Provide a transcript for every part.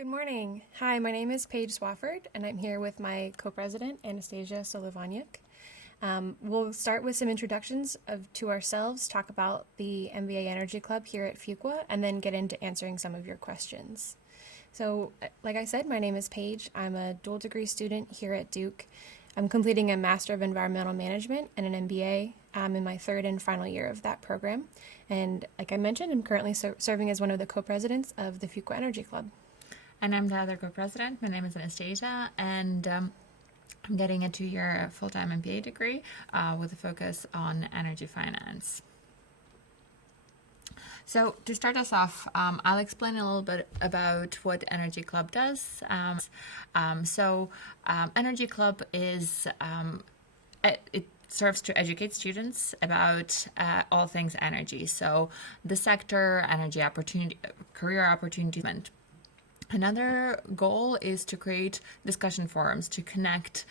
Good morning. Hi, my name is Paige Swafford, and I'm here with my co-president, Anastasia Solovanyuk. We'll start with some introductions to ourselves, talk about the MBA Energy Club here at Fuqua, and then get into answering some of your questions. So, like I said, my name is Paige. I'm a dual degree student here at Duke. I'm completing a Master of Environmental Management and an MBA. I'm in my third and final year of that program. And like I mentioned, I'm currently serving as one of the co-presidents of the Fuqua Energy Club. And I'm the other co-president. My name is Anastasia, and I'm getting a 2-year full-time MBA degree with a focus on energy finance. So to start us off, I'll explain a little bit about what Energy Club does. Energy Club is, it serves to educate students about all things energy. So the sector, energy opportunity, career opportunity. Another goal is to create discussion forums to connect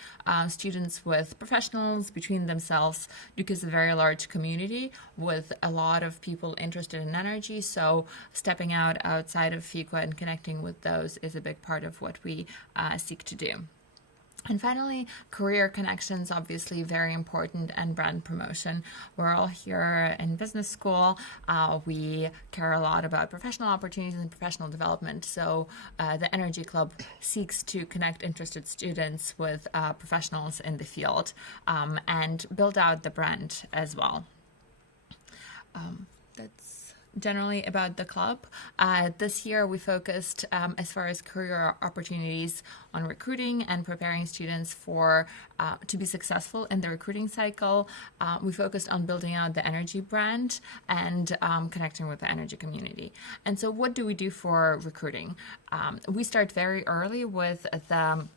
students with professionals between themselves, because it's a very large community with a lot of people interested in energy. So stepping outside of Fuqua and connecting with those is a big part of what we seek to do. And finally, career connections, obviously very important, and brand promotion. We're all here in business school. We care a lot about professional opportunities and professional development. So the Energy Club seeks to connect interested students with professionals in the field and build out the brand as well. That's generally about the club. This year we focused, as far as career opportunities, on recruiting and preparing students for to be successful in the recruiting cycle. We focused on building out the energy brand and connecting with the energy community. And so what do we do for recruiting? We start very early with the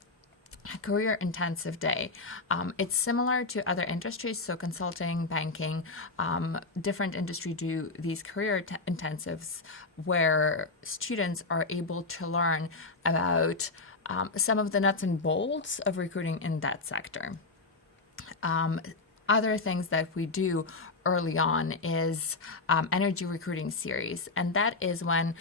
career intensive day. It's similar to other industries, so consulting, banking, different industry do these career intensives where students are able to learn about some of the nuts and bolts of recruiting in that sector. Other things that we do early on is energy recruiting series, and that is when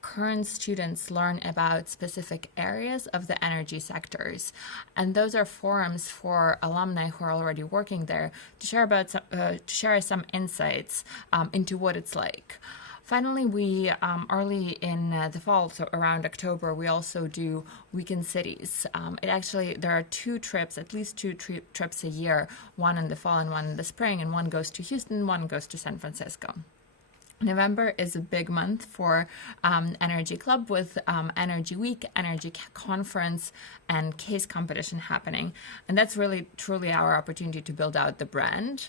current students learn about specific areas of the energy sectors, and those are forums for alumni who are already working there to share some insights into what it's like. Finally, we early in the fall, so around October, we also do weekend cities. There are at least two trips a year, one in the fall and one in the spring, and one goes to Houston, one goes to San Francisco. November is a big month for Energy Club with Energy Week, Energy Conference, and case competition happening. And that's really truly our opportunity to build out the brand.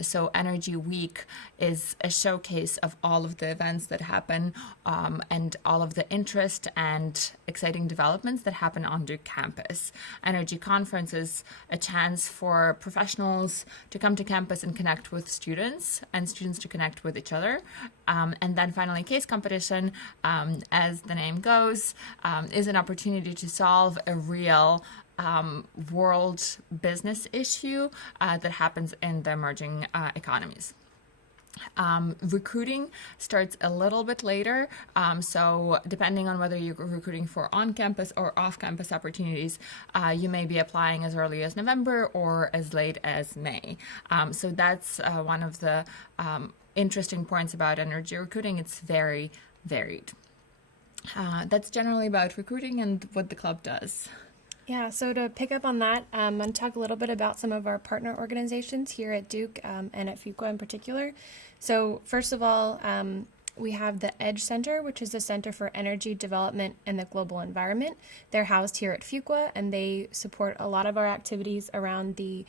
So Energy Week is a showcase of all of the events that happen and all of the interest and exciting developments that happen on Duke campus. Energy Conference is a chance for professionals to come to campus and connect with students, and students to connect with each other. And then finally, case competition, as the name goes, is an opportunity to solve a real world business issue that happens in the emerging economies. Recruiting starts a little bit later, so depending on whether you're recruiting for on-campus or off-campus opportunities, you may be applying as early as November or as late as May. So that's one of the interesting points about energy recruiting. It's very varied. That's generally about recruiting and what the club does. Yeah, so to pick up on that, I'm going to talk a little bit about some of our partner organizations here at Duke and at Fuqua in particular. So first of all, we have the EDGE Center, which is the Center for Energy Development and the Global Environment. They're housed here at Fuqua, and they support a lot of our activities around the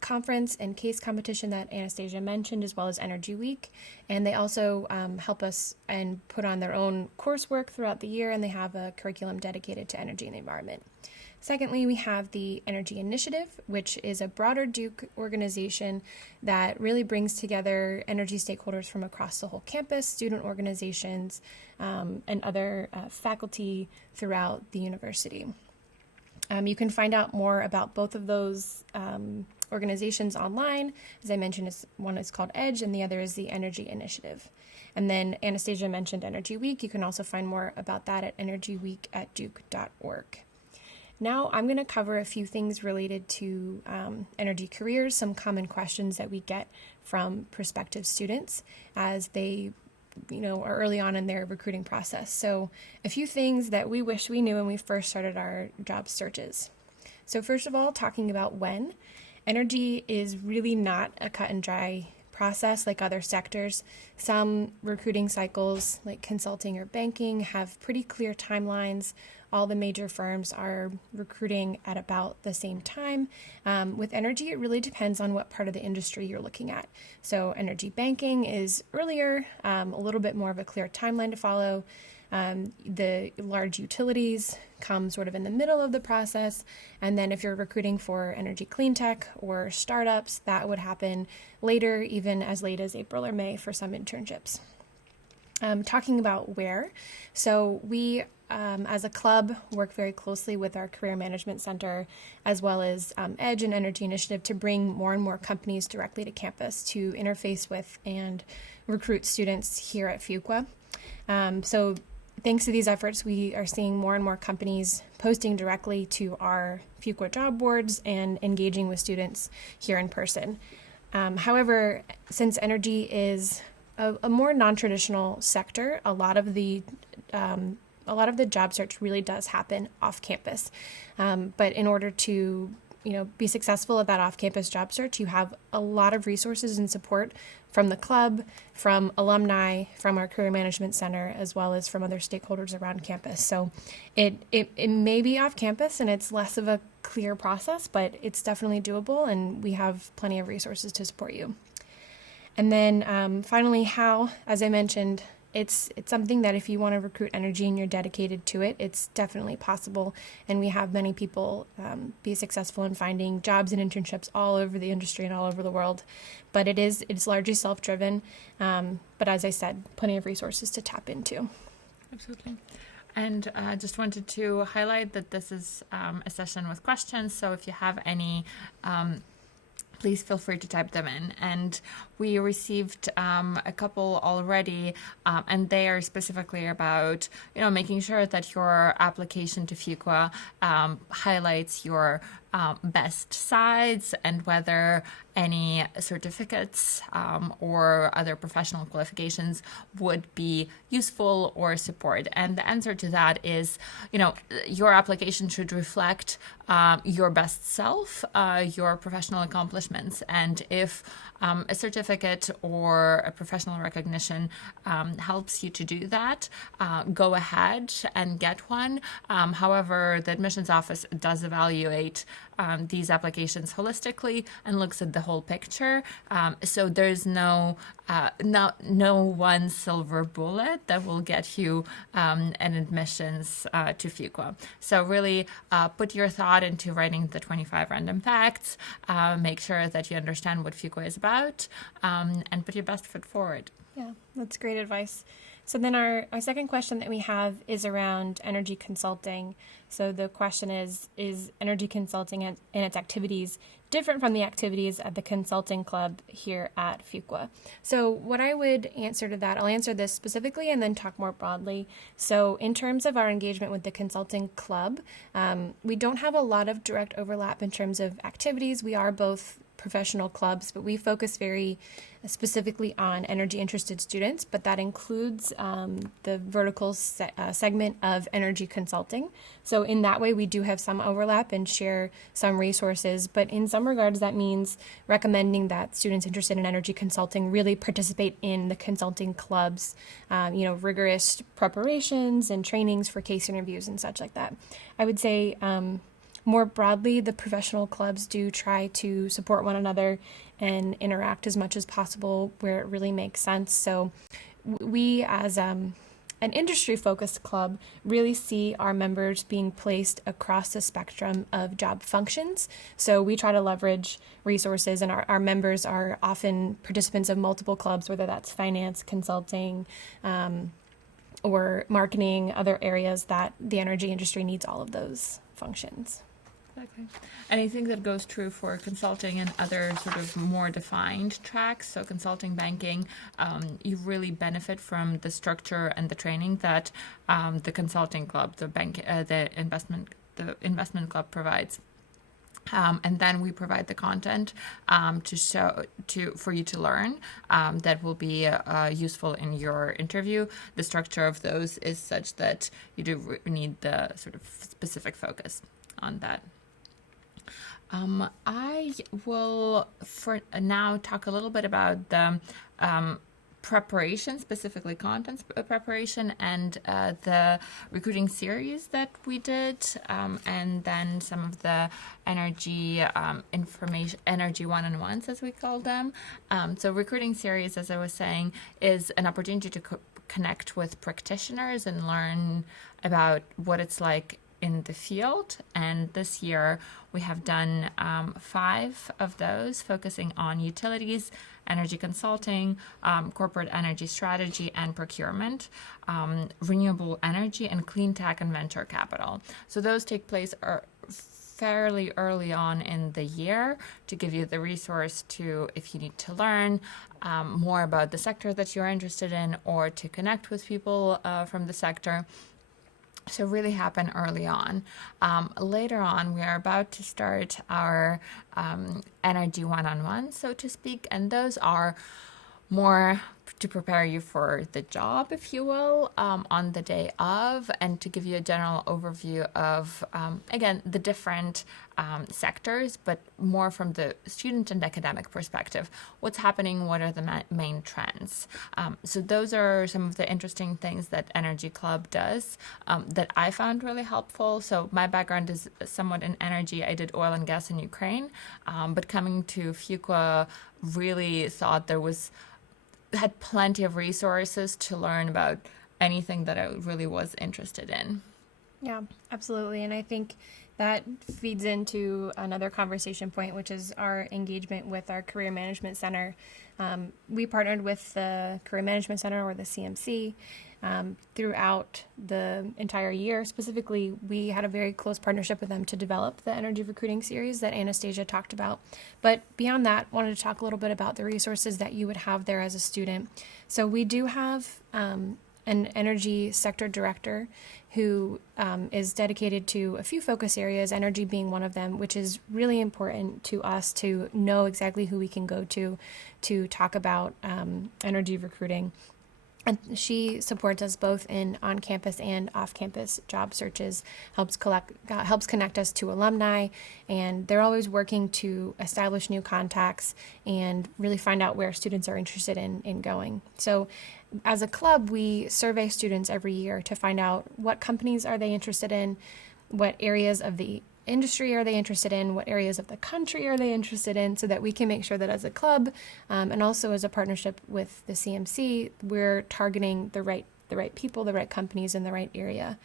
conference and case competition that Anastasia mentioned, as well as Energy Week. And they also help us and put on their own coursework throughout the year, and they have a curriculum dedicated to energy and the environment. Secondly, we have the Energy Initiative, which is a broader Duke organization that really brings together energy stakeholders from across the whole campus, student organizations, and other faculty throughout the university. You can find out more about both of those organizations online. As I mentioned, one is called EDGE and the other is the Energy Initiative. And then Anastasia mentioned Energy Week. You can also find more about that at energyweek@duke.org. Now I'm going to cover a few things related to energy careers, some common questions that we get from prospective students as they are early on in their recruiting process. So a few things that we wish we knew when we first started our job searches. So first of all, talking about when. Energy is really not a cut and dry process like other sectors. Some recruiting cycles, like consulting or banking, have pretty clear timelines. All the major firms are recruiting at about the same time. With energy, it really depends on what part of the industry you're looking at. So energy banking is earlier, a little bit more of a clear timeline to follow. The large utilities come sort of in the middle of the process. And then if you're recruiting for energy clean tech or startups, that would happen later, even as late as April or May for some internships. Talking about where. So we, as a club, work very closely with our Career Management Center, as well as EDGE and Energy Initiative, to bring more and more companies directly to campus to interface with and recruit students here at Fuqua. So thanks to these efforts, we are seeing more and more companies posting directly to our Fuqua job boards and engaging with students here in person. However, since energy is a more non-traditional sector, a lot of the job search really does happen off campus. But in order to be successful at that off-campus job search, you have a lot of resources and support from the club, from alumni, from our Career Management Center, as well as from other stakeholders around campus. So it may be off campus and it's less of a clear process, but it's definitely doable, and we have plenty of resources to support you. And then finally, how, as I mentioned, it's something that if you want to recruit energy and you're dedicated to it, it's definitely possible. And we have many people be successful in finding jobs and internships all over the industry and all over the world. But it's largely self-driven. But as I said, plenty of resources to tap into. Absolutely. And just wanted to highlight that this is a session with questions. So if you have any, please feel free to type them in. And we received a couple already, and they are specifically about, making sure that your application to Fuqua highlights your best sides and whether any certificates or other professional qualifications would be useful or support. And the answer to that is, your application should reflect your best self, your professional accomplishments. And if a certificate or a professional recognition helps you to do that, go ahead and get one. However, the admissions office does evaluate these applications holistically and looks at the whole picture. So there's no one silver bullet that will get you an admissions to Fuqua. So really put your thought into writing the 25 random facts, make sure that you understand what Fuqua is about, and put your best foot forward. Yeah, that's great advice. So then our second question that we have is around energy consulting. So the question is energy consulting and its activities different from the activities at the consulting club here at Fuqua? So what I would answer to that, I'll answer this specifically and then talk more broadly. So in terms of our engagement with the consulting club, we don't have a lot of direct overlap in terms of activities. We are both professional clubs, but we focus very specifically on energy interested students, but that includes the vertical segment of energy consulting. So in that way, we do have some overlap and share some resources, but in some regards, that means recommending that students interested in energy consulting really participate in the consulting clubs, rigorous preparations and trainings for case interviews and such like that. I would say more broadly, the professional clubs do try to support one another and interact as much as possible where it really makes sense. So we, as an industry-focused club, really see our members being placed across the spectrum of job functions. So we try to leverage resources, and our members are often participants of multiple clubs, whether that's finance, consulting, or marketing, other areas that the energy industry needs all of those functions. Exactly. And I think that goes true for consulting and other sort of more defined tracks. So consulting, banking, you really benefit from the structure and the training that the consulting club, the investment club provides. And then we provide the content for you to learn that will be useful in your interview. The structure of those is such that you do need the sort of specific focus on that. I will for now talk a little bit about the preparation, specifically content preparation, and the recruiting series that we did, and then some of the energy information, energy one-on-ones as we call them. So recruiting series, as I was saying, is an opportunity to connect with practitioners and learn about what it's like in the field. And this year we have done 5 of those, focusing on utilities, energy consulting, corporate energy strategy and procurement, renewable energy, and clean tech and venture capital. So those take place fairly early on in the year to give you the resource to, if you need to learn more about the sector that you're interested in, or to connect with people from the sector. So really happen early on. Later on, we are about to start our energy one-on-one, so to speak, and those are more to prepare you for the job, if you will, on the day of, and to give you a general overview of, again, the different sectors, but more from the student and academic perspective. What's happening? What are the main trends? So those are some of the interesting things that Energy Club does that I found really helpful. So my background is somewhat in energy. I did oil and gas in Ukraine, but coming to Fuqua, really thought had plenty of resources to learn about anything that I really was interested in. Yeah, absolutely. And I think that feeds into another conversation point, which is our engagement with our Career Management Center. We partnered with the Career Management Center, or the CMC, throughout the entire year. Specifically, we had a very close partnership with them to develop the energy recruiting series that Anastasia talked about. But beyond that, wanted to talk a little bit about the resources that you would have there as a student. So we do have an energy sector director who is dedicated to a few focus areas, energy being one of them, which is really important to us to know exactly who we can go to talk about energy recruiting. And she supports us both in on-campus and off-campus job searches, helps connect us to alumni, and they're always working to establish new contacts and really find out where students are interested in going. So as a club, we survey students every year to find out what companies are they interested in, what areas of the industry are they interested in, what areas of the country are they interested in, so that we can make sure that as a club and also as a partnership with the CMC, we're targeting the right people, the right companies in the right area.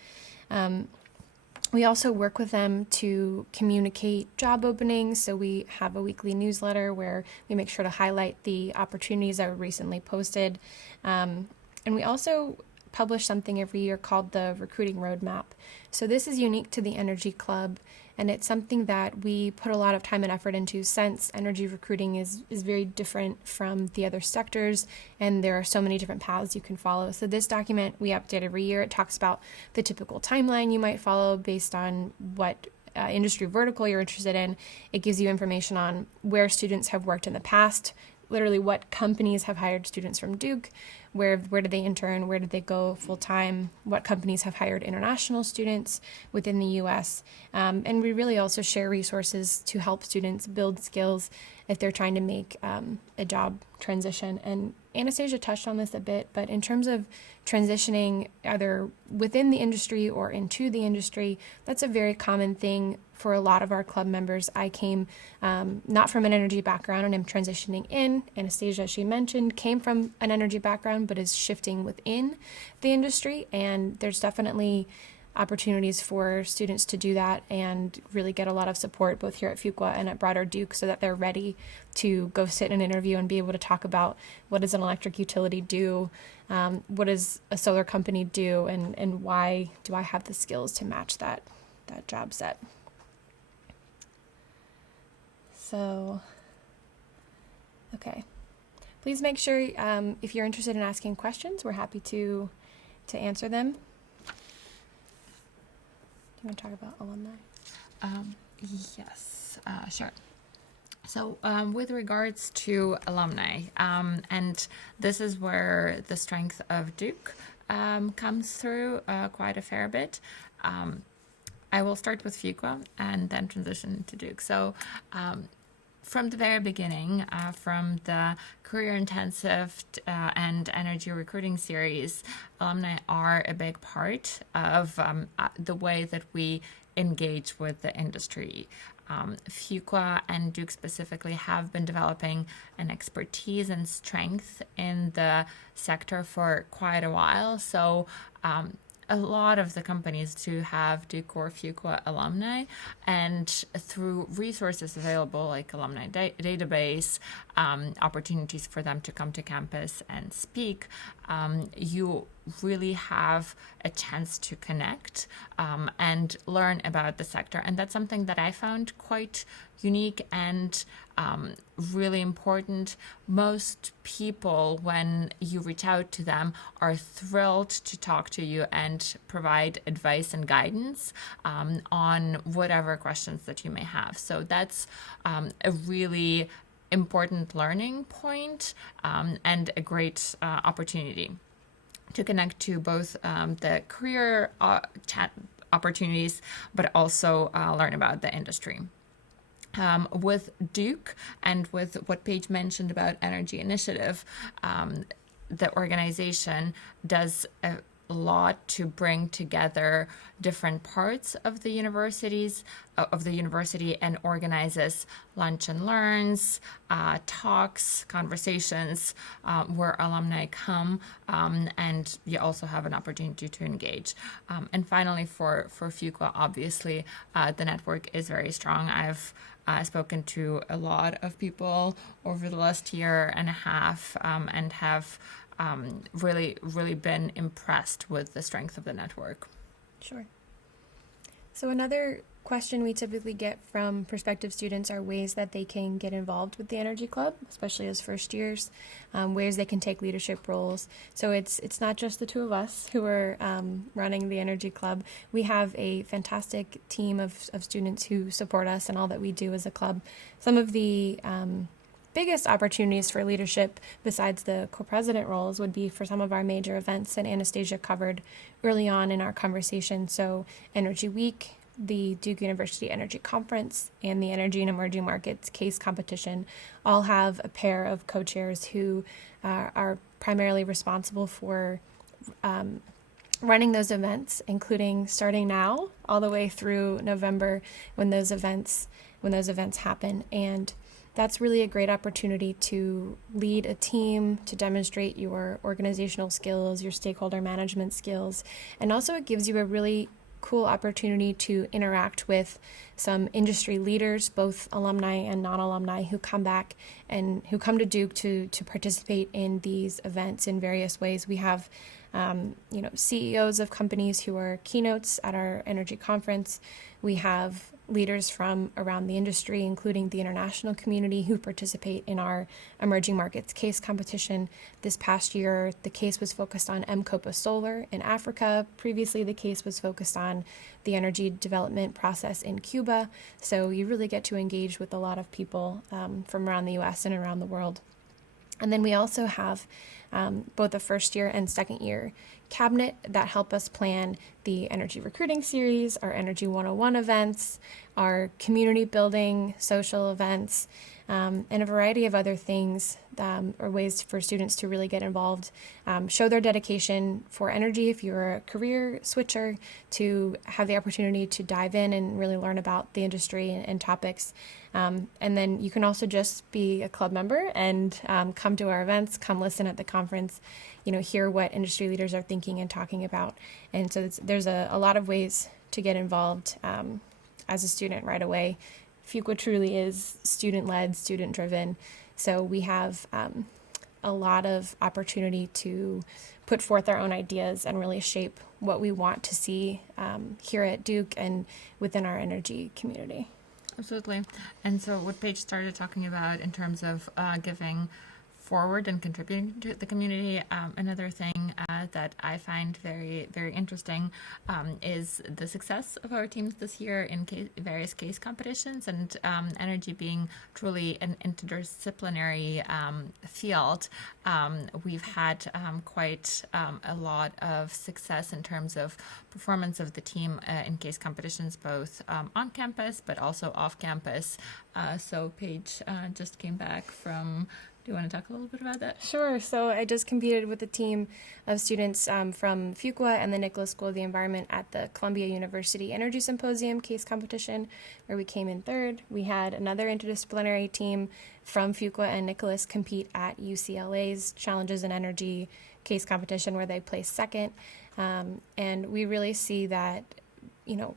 We also work with them to communicate job openings. So we have a weekly newsletter where we make sure to highlight the opportunities that were recently posted. And we also publish something every year called the Recruiting Roadmap. So this is unique to the Energy Club, and it's something that we put a lot of time and effort into, since energy recruiting is very different from the other sectors, and there are so many different paths you can follow. So this document we update every year. It talks about the typical timeline you might follow based on what industry vertical you're interested in. It gives you information on where students have worked in the past, literally what companies have hired students from Duke, where did they intern, where did they go full-time, what companies have hired international students within the U.S. And we really also share resources to help students build skills if they're trying to make a job transition. And Anastasia touched on this a bit, but in terms of transitioning either within the industry or into the industry, that's a very common thing for a lot of our club members. I came not from an energy background and am transitioning in. Anastasia, she mentioned, came from an energy background but is shifting within the industry, and there's definitely opportunities for students to do that and really get a lot of support both here at Fuqua and at broader Duke, so that they're ready to go sit in an interview and be able to talk about what does an electric utility do, what does a solar company do, and why do I have the skills to match that job set. So, okay. Please make sure if you're interested in asking questions, we're happy to answer them. Do you want to talk about alumni? Yes, sure. So, with regards to alumni, and this is where the strength of Duke comes through quite a fair bit. I will start with Fuqua and then transition to Duke. So, from the very beginning, from the career intensive and energy recruiting series, alumni are a big part of the way that we engage with the industry. Fuqua and Duke specifically have been developing an expertise and strength in the sector for quite a while. So a lot of the companies do have Duke or Fuqua alumni, and through resources available like alumni database, opportunities for them to come to campus and speak, you really have a chance to connect and learn about the sector. And that's something that I found quite unique and really important. Most people, when you reach out to them, are thrilled to talk to you and provide advice and guidance on whatever questions that you may have. So that's a really important learning point and a great opportunity to connect to both the career chat opportunities, but also learn about the industry. With Duke and with what Paige mentioned about Energy Initiative, the organization does a lot to bring together different parts of the university and organizes lunch and learns, talks, conversations where alumni come, and you also have an opportunity to engage. And finally, for Fuqua, obviously, the network is very strong. I've spoken to a lot of people over the last year and a half and have really been impressed with the strength of the network. Sure. So another question we typically get from prospective students are ways that they can get involved with the Energy Club, especially as first years, ways they can take leadership roles. So it's not just the two of us who are running the Energy Club. We have a fantastic team of students who support us and all that we do as a club. Some of the biggest opportunities for leadership besides the co-president roles would be for some of our major events that Anastasia covered early on in our conversation. So Energy Week, the Duke University Energy Conference, and the Energy and Emerging Markets Case Competition all have a pair of co-chairs who are primarily responsible for running those events, including starting now all the way through November when those events happen. And that's really a great opportunity to lead a team, to demonstrate your organizational skills, your stakeholder management skills, and also it gives you a really cool opportunity to interact with some industry leaders, both alumni and non-alumni, who come back and who come to Duke to participate in these events in various ways. We have CEOs of companies who are keynotes at our energy conference. We have leaders from around the industry, including the international community, who participate in our emerging markets case competition. This past year, the case was focused on Mcopa Solar in Africa. Previously, the case was focused on the energy development process in Cuba. So you really get to engage with a lot of people from around the U.S. and around the world. And then we also have both a first year and second year cabinet that help us plan the energy recruiting series, our Energy 101 events, our community building social events, and a variety of other things or ways for students to really get involved, show their dedication for energy if you're a career switcher, to have the opportunity to dive in and really learn about the industry and topics. And then you can also just be a club member and come to our events, come listen at the conference, hear what industry leaders are thinking and talking about. And so there's a lot of ways to get involved as a student right away. Fuqua truly is student-led, student-driven. So we have a lot of opportunity to put forth our own ideas and really shape what we want to see here at Duke and within our energy community. Absolutely. And so what Paige started talking about in terms of giving forward and contributing to the community, another thing that I find very, very interesting is the success of our teams this year in various case competitions, and energy being truly an interdisciplinary field. We've had quite a lot of success in terms of performance of the team in case competitions, both on campus but also off campus. So Paige just came back from. Do you want to talk a little bit about that? Sure. So I just competed with a team of students from Fuqua and the Nicholas School of the Environment at the Columbia University Energy Symposium case competition, where we came in third. We had another interdisciplinary team from Fuqua and Nicholas compete at UCLA's Challenges in Energy case competition, where they placed second. And we really see that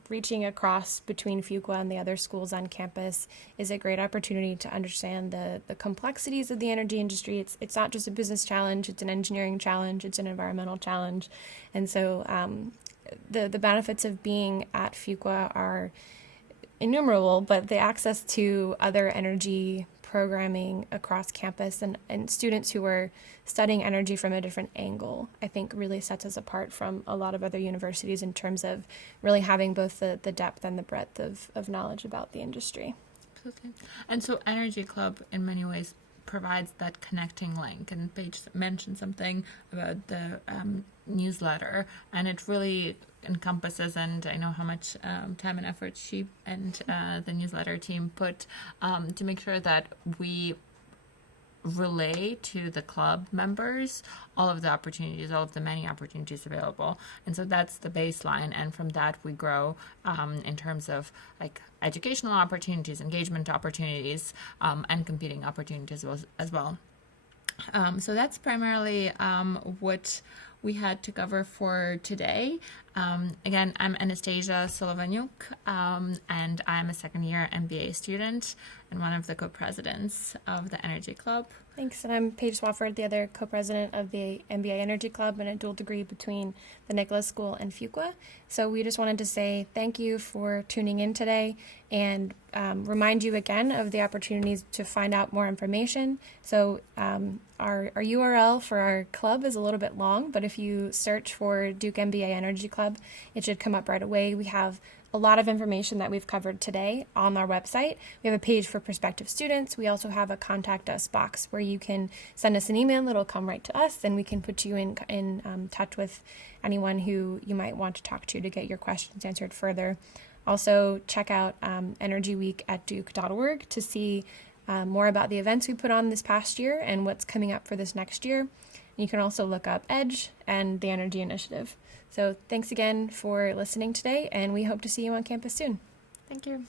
reaching across between Fuqua and the other schools on campus is a great opportunity to understand the complexities of the energy industry. It's not just a business challenge, it's an engineering challenge, it's an environmental challenge. And so the benefits of being at Fuqua are innumerable, but the access to other energy programming across campus and students who are studying energy from a different angle, I think really sets us apart from a lot of other universities in terms of really having both the depth and the breadth of knowledge about the industry. Absolutely. And so Energy Club in many ways provides that connecting link, and Paige mentioned something about the newsletter, and it really encompasses, and I know how much time and effort she and the newsletter team put to make sure that we relay to the club members all of the opportunities, all of the many opportunities available. And so that's the baseline, and from that we grow in terms of like educational opportunities, engagement opportunities, and competing opportunities as well. So that's primarily what we had to cover for today. Again, I'm Anastasia Solovanyuk, and I'm a second-year MBA student and one of the co-presidents of the Energy Club. Thanks, and I'm Paige Swafford, the other co-president of the MBA Energy Club and a dual degree between the Nicholas School and Fuqua. So we just wanted to say thank you for tuning in today and remind you again of the opportunities to find out more information. So our URL for our club is a little bit long, but if you search for Duke MBA Energy Club, it should come up right away. We have a lot of information that we've covered today on our website. We have a page for prospective students. We also have a contact us box where you can send us an email. It'll come right to us, and we can put you in touch with anyone who you might want to talk to get your questions answered further. Also, check out energyweek@duke.org to see more about the events we put on this past year and what's coming up for this next year. You can also look up EDGE and the Energy Initiative. So thanks again for listening today, and we hope to see you on campus soon. Thank you.